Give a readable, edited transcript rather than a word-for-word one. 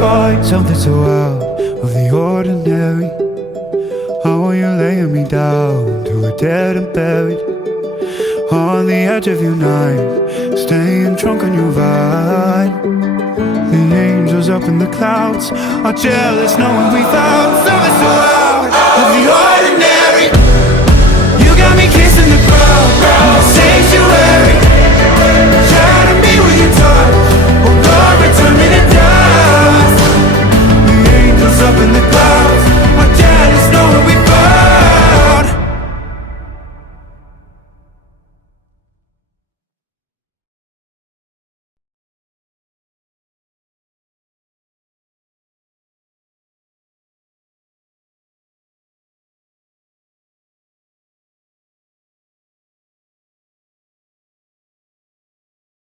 find something so out of the ordinary. How are you laying me down to a dead and buried on the edge of your night, staying drunk on your vine. The angels up in the clouds are jealous knowing we found something so